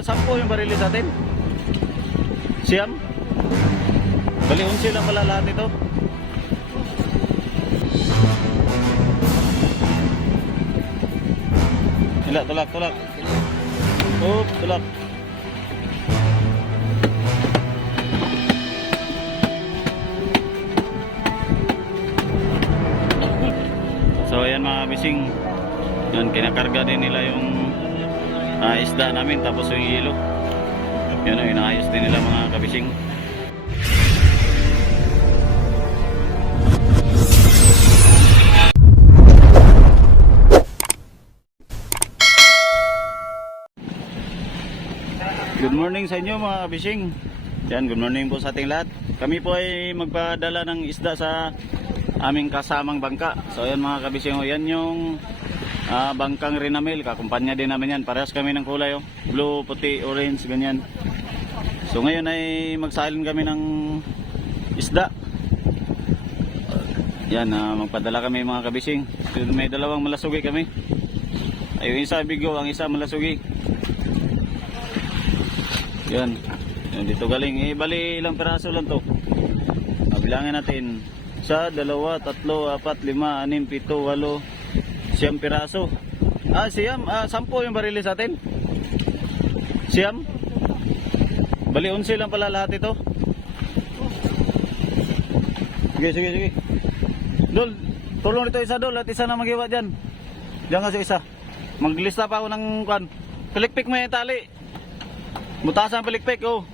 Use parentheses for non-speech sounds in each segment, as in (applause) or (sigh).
Sampo yung barili sa atin? Siyam? Bali, 11 lang pala lahat ito. Ila, tulak, tulak. Oh, tulak. So ayan mga bising Yan kinakarga din nila yung ah, isda namin tapos yung hilo Yun o inaayos din nila mga kabising. Good morning sa inyo mga kabising. Yan, good morning po sa ating lahat. Kami po ay magpadala ng isda sa aming kasamang bangka. So ayan mga kabising, oh, yan yung ah, bangkang Rinamil Kakumpanya din namin yan, parehas kami ng kulay oh. Blue, puti, orange, ganyan So ngayon ay magsalin kami ng isda Yan, ah, magpadala kami mga kabising May dalawang malasugi kami Ay, yung isa bigo, ang isa malasugi yan. Yan dito galing. Eh, bali ilang peraso lang to. Ah, bilangin natin. Sa dalawa, tatlo, apat, lima, anim, pito, walo, siyam piraso. Ah, siyam. Ah, sampo yung barili sa atin. Siyam. Bali, 11 lang pala lahat ito. Sige, sige, sige. Dol, tulong dito isa dol at isa na magiwa dyan. Diyan kasi isa. Maglista pa ako ng kwan. Pilikpik mo yung tali. Mutasan palikpik, oh.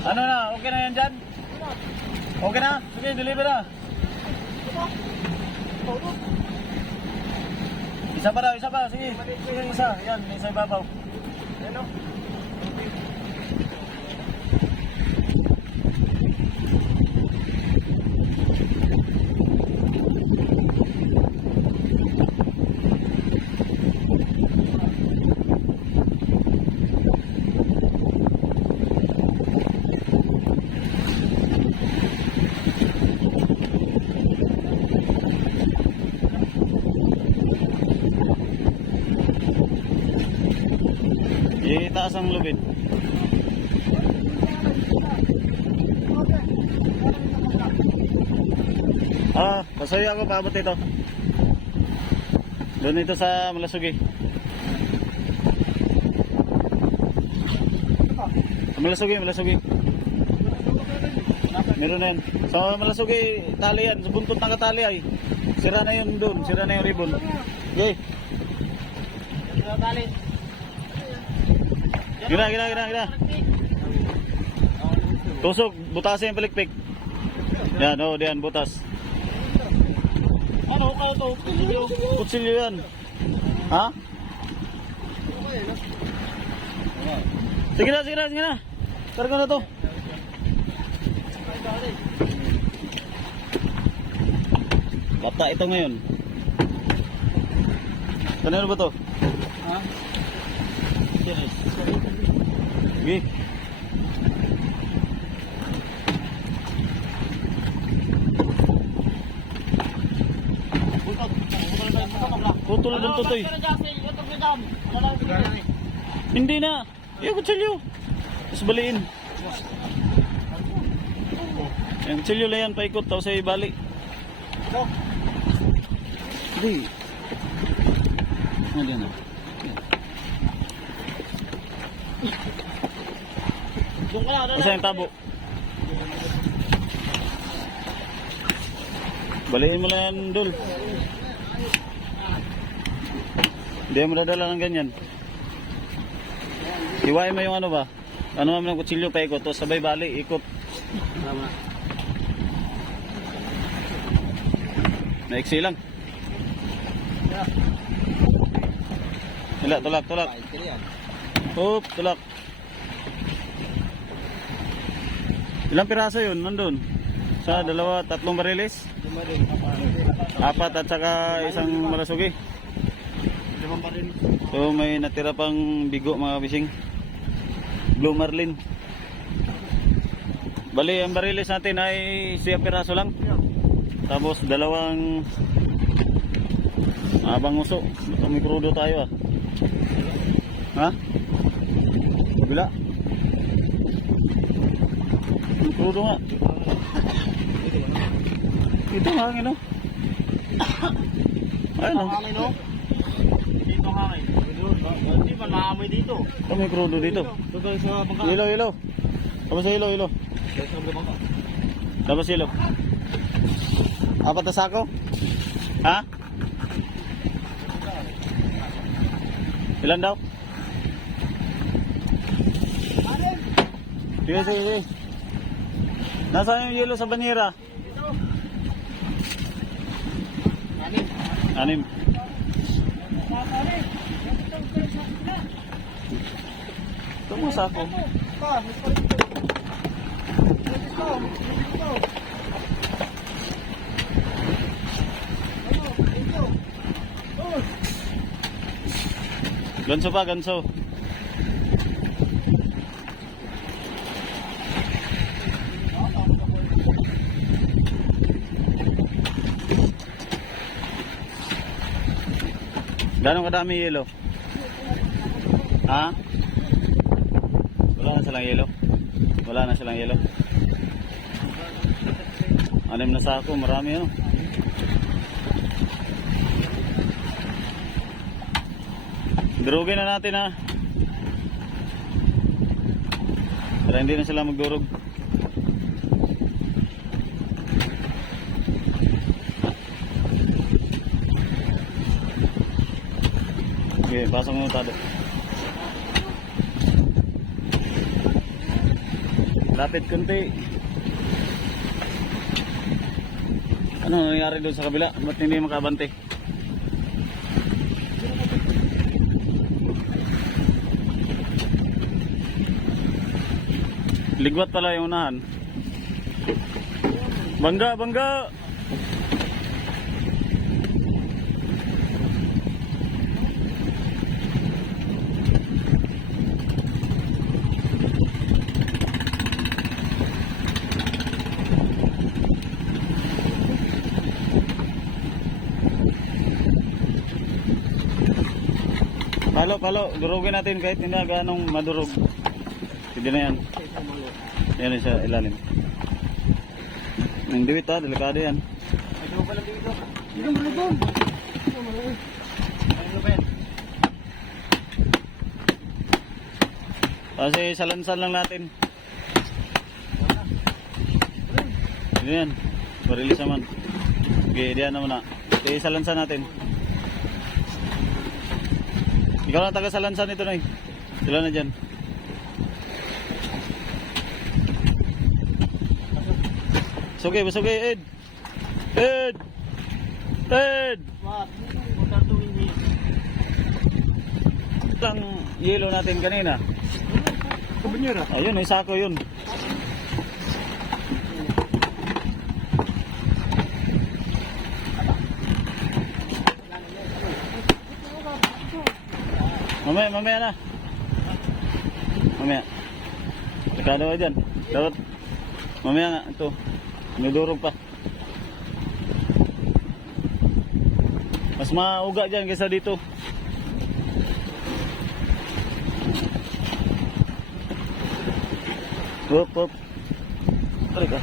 Ano na? Okay na yan dyan? Okay na? Sige, deliver na. Isa pa daw, isa pa. Sige, isa. Yan, isa ibabaw. Yan o. Itaas ang lubid. Ah, pasuyo ako paabot ito. Doon ito sa Malasugi. Malasugi, Malasugi. Meron na yan. Sa Malasugi, tali yan. Buntot ng katali ay. Sira na yun doon. Sira na yung ribbon. Okay. Gina, gina, gina, gina. Tusok, butasin yung palikpik. Yan, oh, diyan, butas. Ano, kaya to? Kutsilyo. Kutsilyo yan. Ha? Sige na, sige na, sige na. Karga na to. Bata ito ngayon. Kanino ba to? Ha? Sige. Putol din to toy. Hindi na. Yung kutsilyo. Tapos baliin. Yung kutsilyo lang yan, paikot. Tapos ay bali. Hindi. Ano na? Doon ka na, Isa yung tabo. Baliin mo lang yan, Dul. Hindi mo dadala ng ganyan. Iwain mo yung ano ba? Ano mo ng kutsilyo pa ikot, tapos sabay bali, ikot. Tama. Naiksi lang. Wala, tulak, tulak. Oop, tulak. Ilang piraso yun, nandun? Sa dalawa, tatlong barilis? Apat at saka isang malasugi. Limang. So may natira pang bigo mga bising. Blue Marlin. Bali, ang barilis natin ay siya piraso lang. Tapos dalawang abang uso. May krudo tayo ah. Ha? Bila. Krudo nga. Ito ang ino. Ayun Ang oh. hangin, no? Dito ang hangin. Hindi man maamoy dito. Ito may krudo dito. Tayo sa bangka. Ilo, ilo. Tapos sa bangka. Tapos ilo. Apat na sako? Ha? Ilan daw? Sige, sige, sige. Nasaan yung yelo sa banira? Anim. Anim. Ito mo sako. Ganso pa, ganso. Gano'ng kadami yelo? Ha? Wala na silang yelo? Wala na silang yelo? Anim na sako, marami ano? Durugin na natin ha. Para hindi na sila magdurog. Okay, pasok mo tado. Lapit kunti. Ano nangyari doon sa kabila? Ba't hindi makabante? Ligwat pala yung unahan. Bangga, bangga! Palo, palo. Durugin natin kahit hindi na ganong madurog. Sige na yan. Yan yung sa ilalim. Ang diwit ha, delikado yan. Ay, mo pala dito. Dito doon. Ano ba yan? Kasi salansan lang natin. Yun yan. Barilis naman. Okay, diyan naman na. Okay, salansan natin. Ikaw na taga salansan ito na Sila na dyan. Sugi, sugi, Ed. Ed! Ed! Lang yelo natin kanina. Kabanyera. Ayun, may sako yun. Mamaya, mamaya na. Mamaya. Tekado ka dyan. Dapat. Mamaya nga. Ito. Nidurog pa. Mas mauga dyan kaysa dito. Wop, wop. Talaga.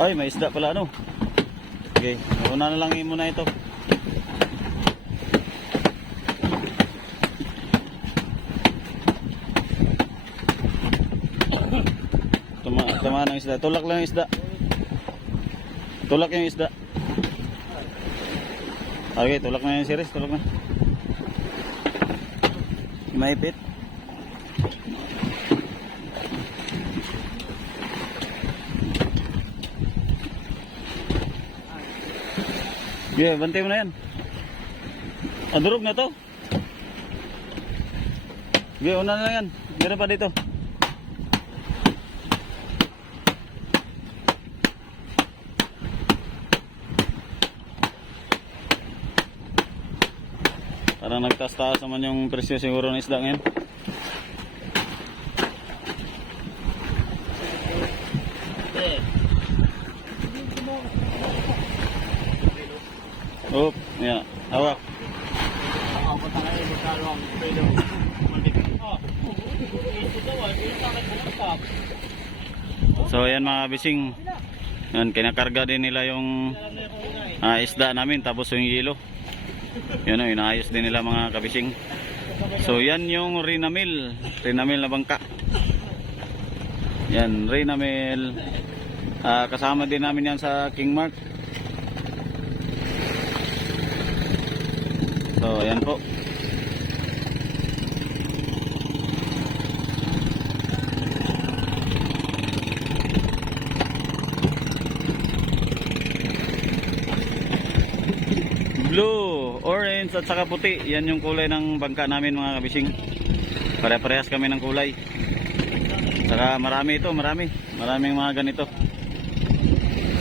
Ay, may isda pala ano. Okay, una na lang muna ito. Tama ng isda. Tulak lang isda. Tulak yung isda. Okay, tulak na yung series. Tulak na. Maipit. Yeah, bantay mo na yan. Ah, durog na to. Okay, una na lang yan. Meron pa dito. Parang nagtaas-taas naman yung presyo siguro ng isda ngayon. Oh, yeah. Hawak. So ayan mga bising. Yan, kinakarga din nila yung ah, isda namin tapos yung yelo. Yan o, inaayos din nila mga kabising. So yan yung Rinamil. Rinamil na bangka. Yan, Rinamil. Ah, kasama din namin yan sa King Mark. So ayan po. Blue, orange at saka puti. Yan yung kulay ng bangka namin mga kabising. Pare-parehas kami ng kulay. Saka marami ito, marami. Maraming mga ganito.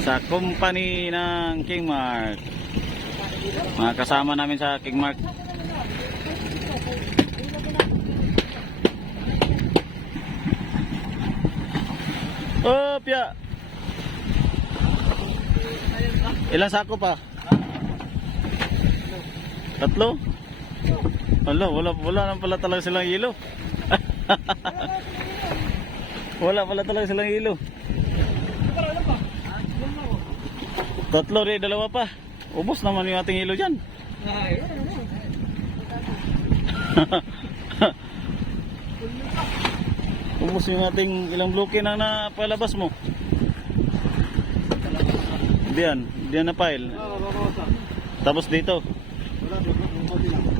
Sa company ng Kingmark. Mga kasama namin sa Kingmark. Oh, pya. Ilang sako pa? Tatlo? Wala, wala, wala naman pala talaga silang hilo. (laughs) wala pala talaga silang hilo. Tatlo rin, dalawa pa. Ubos naman yung ating hilo dyan. (laughs) Ubos yung ating ilang bloke na napalabas mo. Diyan, diyan na pile. Tapos dito. Wala, di ba? Buti lang. Hindi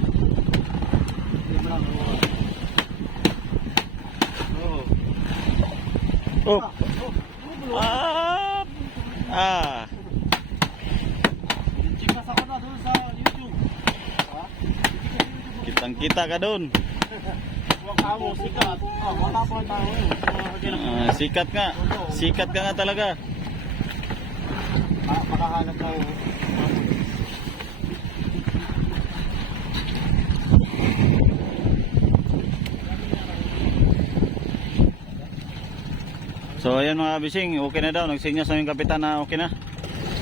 mo lang babawasan. Oo. Oh. Ah! Ah! Kitang kita ka doon. Ah, sikat nga. Sikat ka nga talaga. Ah, makahanap tayo. So ayan mga bising, okay na daw. Nagsinyas na yung kapitan na okay na.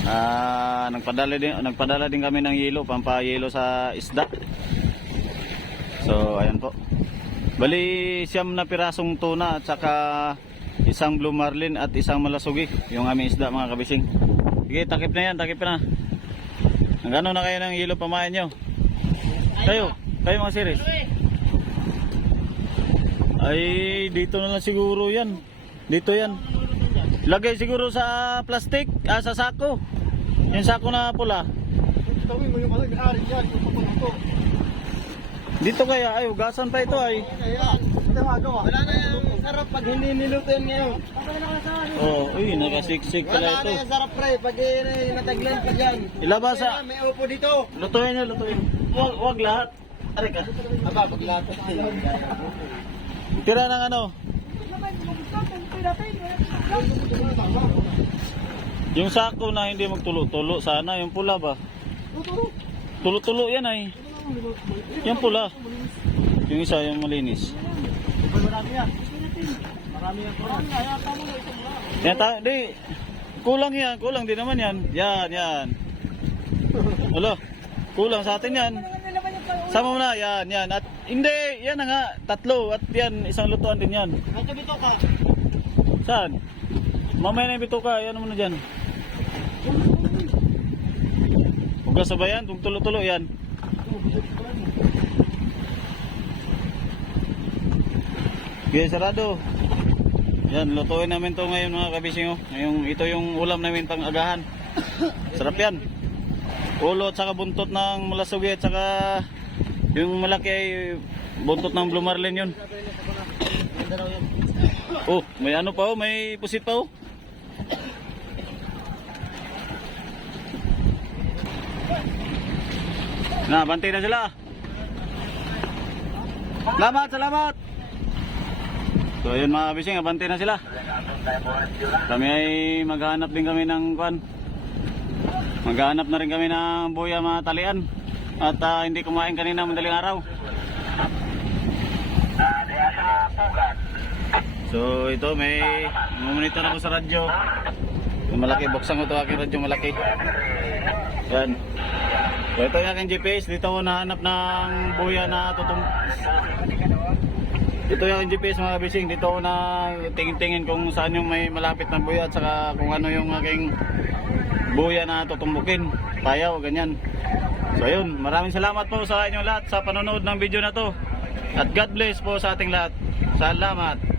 Ah, nagpadala din nagpadala din kami ng yelo, pampayelo sa isda. So ayan po. Bali siyam na pirasong tuna at saka isang blue marlin at isang malasugi yung aming isda mga kabising. Sige, takip na yan, takip na. Nagano na kayo ng yelo pamayan nyo? Kayo, kayo mga series. Ay, dito na lang siguro yan. Dito yan. Lagay siguro sa plastic, ah, sa sako. Yung sako na pula. Dito kaya, ay, ugasan pa ito ay. Wala na yung sarap pag hindi nilutin ngayon. Oh, uy, nakasiksik Wala pala na ito. yung sarap pre. Pag eh, nataglan pa dyan. Ilabas Kaya sa, may upo dito. lutuin nyo, lutuin. Wag, wag lahat. Aray ka. Aba, paglatas din. Tira ng ano, yung sako na hindi magtulo-tulo, sana yung pula ba? Tulo-tulo yan ay. Yung pula. Yung isa, yung malinis. Marami yan. Marami yan. Marami yan. Yan, ta- di, kulang yan, kulang din naman yan. Yan, yan. Wala, kulang sa atin yan. Sama mo na, yan, yan. At hindi, yan na nga, tatlo. At yan, isang lutuan din yan. Ito bito ka. Saan? Mamaya na yung bituka, yan mo na dyan. Huwag sa bayan, kung tulo-tulo yan. Okay, sarado. Yan, lutuin namin to ngayon mga kabising. oh. Ngayong, ito yung ulam namin pang agahan. Sarap yan. Ulo at saka buntot ng malasugi at saka yung malaki ay buntot ng blue marlin yun. Oh, may ano pa oh, may pusit pa oh. Na, bantay na sila. Salamat, salamat. So yun mga kabising, abante na sila. Kami ay maghanap din kami ng kwan. Maghanap na rin kami ng buya mga talian. At ah, hindi kumain kanina madaling araw. So ito may monitor ako sa radyo. Yung malaki, buksan ko ito aking radyo malaki. Yan. So ito yung aking GPS. Dito ako nahanap ng buya na tutum... Ito yung GPS mga bising. Dito ako na tingin-tingin kung saan yung may malapit na buya at saka kung ano yung aking buya na tutumbukin. Payaw, ganyan. So ayun, maraming salamat po sa inyo lahat sa panonood ng video na to. At God bless po sa ating lahat. Salamat.